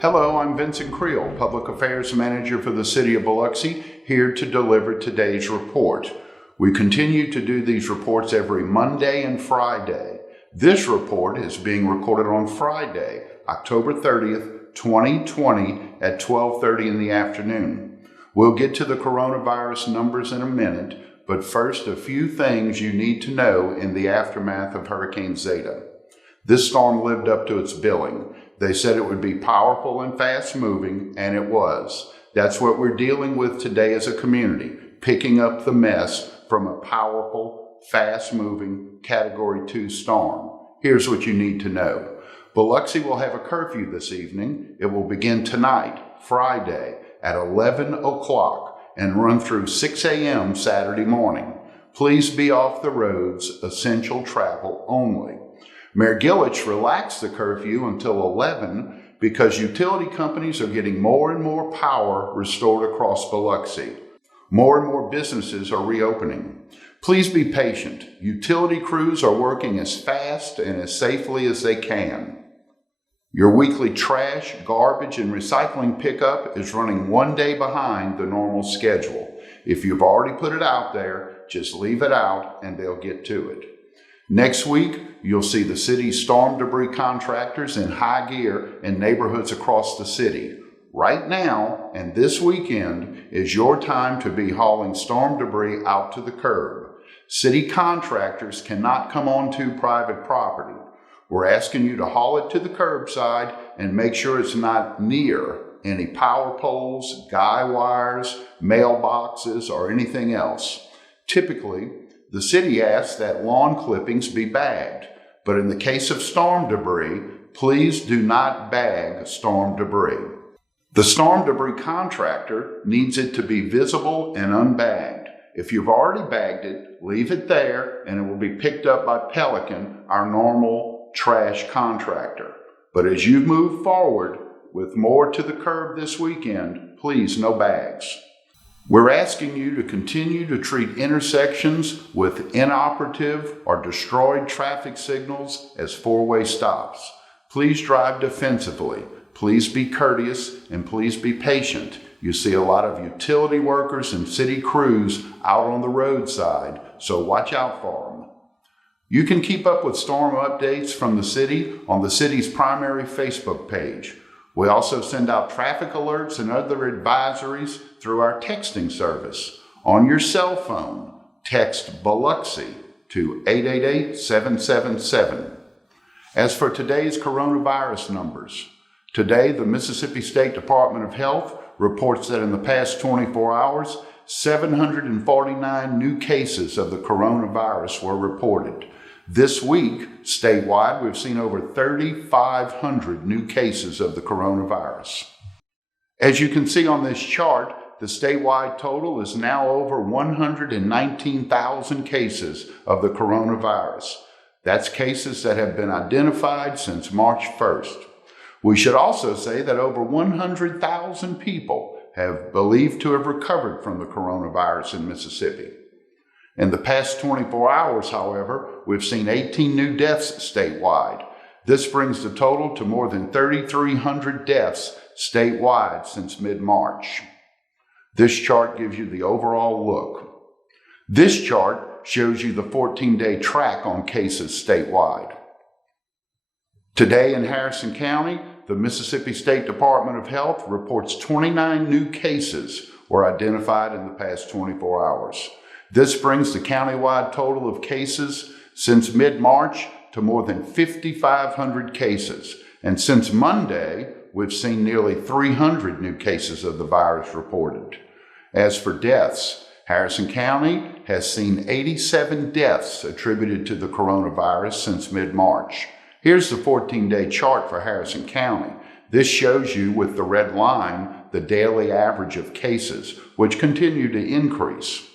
Hello, I'm Vincent Creel, Public Affairs Manager for the City of Biloxi, here to deliver today's report. We continue to do these reports every Monday and Friday. This report is being recorded on Friday, October 30th, 2020 at 12:30 in the afternoon. We'll get to the coronavirus numbers in a minute, but first a few things you need to know in the aftermath of Hurricane Zeta. This storm lived up to its billing. They said it would be powerful and fast moving, and it was. That's what we're dealing with today as a community, picking up the mess from a powerful, fast moving Category 2 storm. Here's what you need to know. Biloxi will have a curfew this evening. It will begin tonight, Friday, at 11 o'clock and run through 6 a.m. Saturday morning. Please be off the roads, essential travel only. Mayor Gillich relaxed the curfew until 11 because utility companies are getting more and more power restored across Biloxi. More and more businesses are reopening. Please be patient. Utility crews are working as fast and as safely as they can. Your weekly trash, garbage, and recycling pickup is running one day behind the normal schedule. If you've already put it out there, just leave it out and they'll get to it. Next week, you'll see the city's storm debris contractors in high gear in neighborhoods across the city. Right now, and this weekend, is your time to be hauling storm debris out to the curb. City contractors cannot come onto private property. We're asking you to haul it to the curbside and make sure it's not near any power poles, guy wires, mailboxes, or anything else. Typically, the city asks that lawn clippings be bagged, but in the case of storm debris, please do not bag storm debris. The storm debris contractor needs it to be visible and unbagged. If you've already bagged it, leave it there and it will be picked up by Pelican, our normal trash contractor. But as you move forward with more to the curb this weekend, please no bags. We're asking you to continue to treat intersections with inoperative or destroyed traffic signals as four-way stops. Please drive defensively. Please be courteous and please be patient. You see a lot of utility workers and city crews out on the roadside, so watch out for them. You can keep up with storm updates from the city on the city's primary Facebook page. We also send out traffic alerts and other advisories through our texting service. On your cell phone, text Biloxi to 888-777. As for today's coronavirus numbers, today the Mississippi State Department of Health reports that in the past 24 hours, 749 new cases of the coronavirus were reported. This week, statewide, we've seen over 3,500 new cases of the coronavirus. As you can see on this chart, the statewide total is now over 119,000 cases of the coronavirus. That's cases that have been identified since March 1st. We should also say that over 100,000 people have believed to have recovered from the coronavirus in Mississippi. In the past 24 hours, however, we've seen 18 new deaths statewide. This brings the total to more than 3,300 deaths statewide since mid-March. This chart gives you the overall look. This chart shows you the 14-day track on cases statewide. Today in Harrison County, the Mississippi State Department of Health reports 29 new cases were identified in the past 24 hours. This brings the countywide total of cases since mid-March to more than 5,500 cases. And since Monday, we've seen nearly 300 new cases of the virus reported. As for deaths, Harrison County has seen 87 deaths attributed to the coronavirus since mid-March. Here's the 14-day chart for Harrison County. This shows you with the red line the daily average of cases, which continue to increase.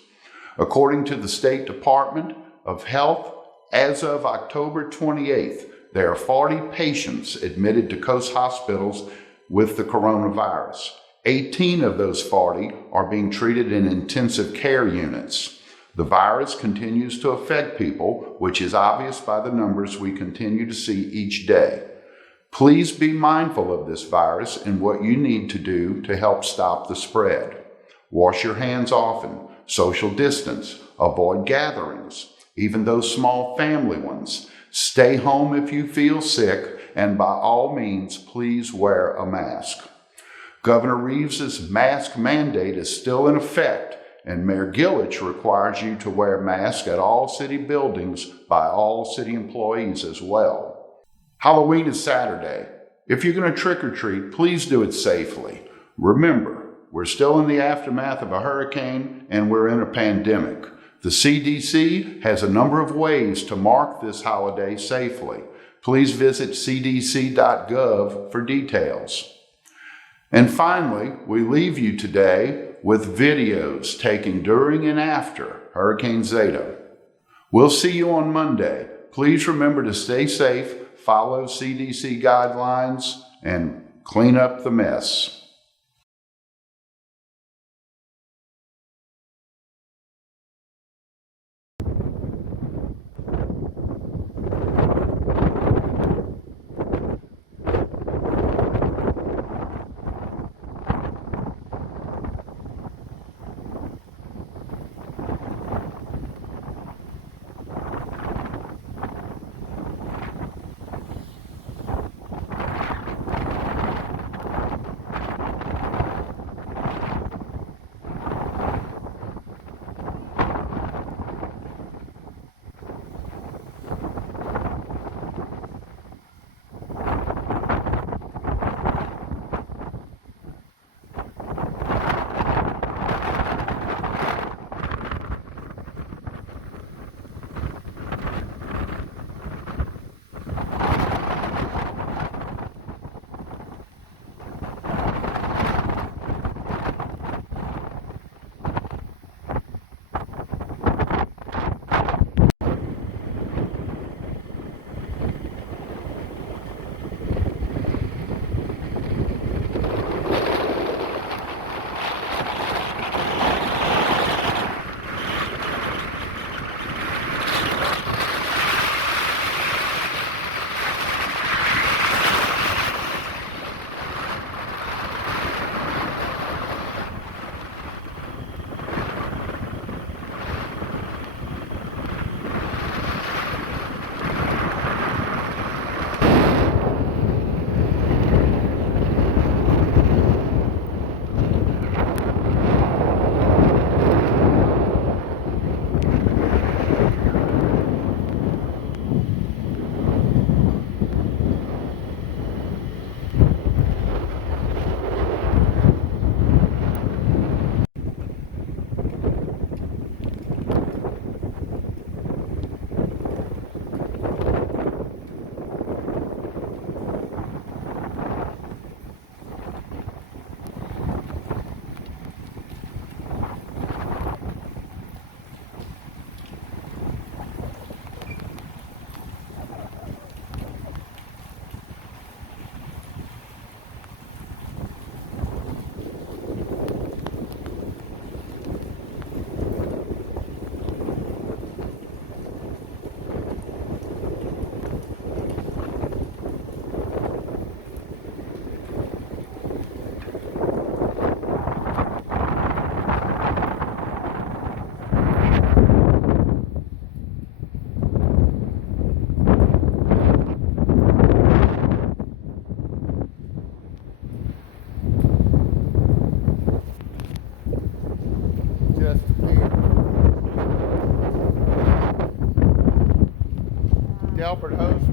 According to the State Department of Health, as of October 28th, there are 40 patients admitted to coast hospitals with the coronavirus. 18 of those 40 are being treated in intensive care units. The virus continues to affect people, which is obvious by the numbers we continue to see each day. Please be mindful of this virus and what you need to do to help stop the spread. Wash your hands often, social distance, avoid gatherings, even those small family ones. Stay home if you feel sick, and by all means, please wear a mask. Governor Reeves's mask mandate is still in effect, and Mayor Gillich requires you to wear masks at all city buildings by all city employees as well. Halloween is Saturday. If you're going to trick or treat, please do it safely. Remember, we're still in the aftermath of a hurricane and we're in a pandemic. The CDC has a number of ways to mark this holiday safely. Please visit cdc.gov for details. And finally, we leave you today with videos taken during and after Hurricane Zeta. We'll see you on Monday. Please remember to stay safe, follow CDC guidelines, and clean up the mess. Delbert Hose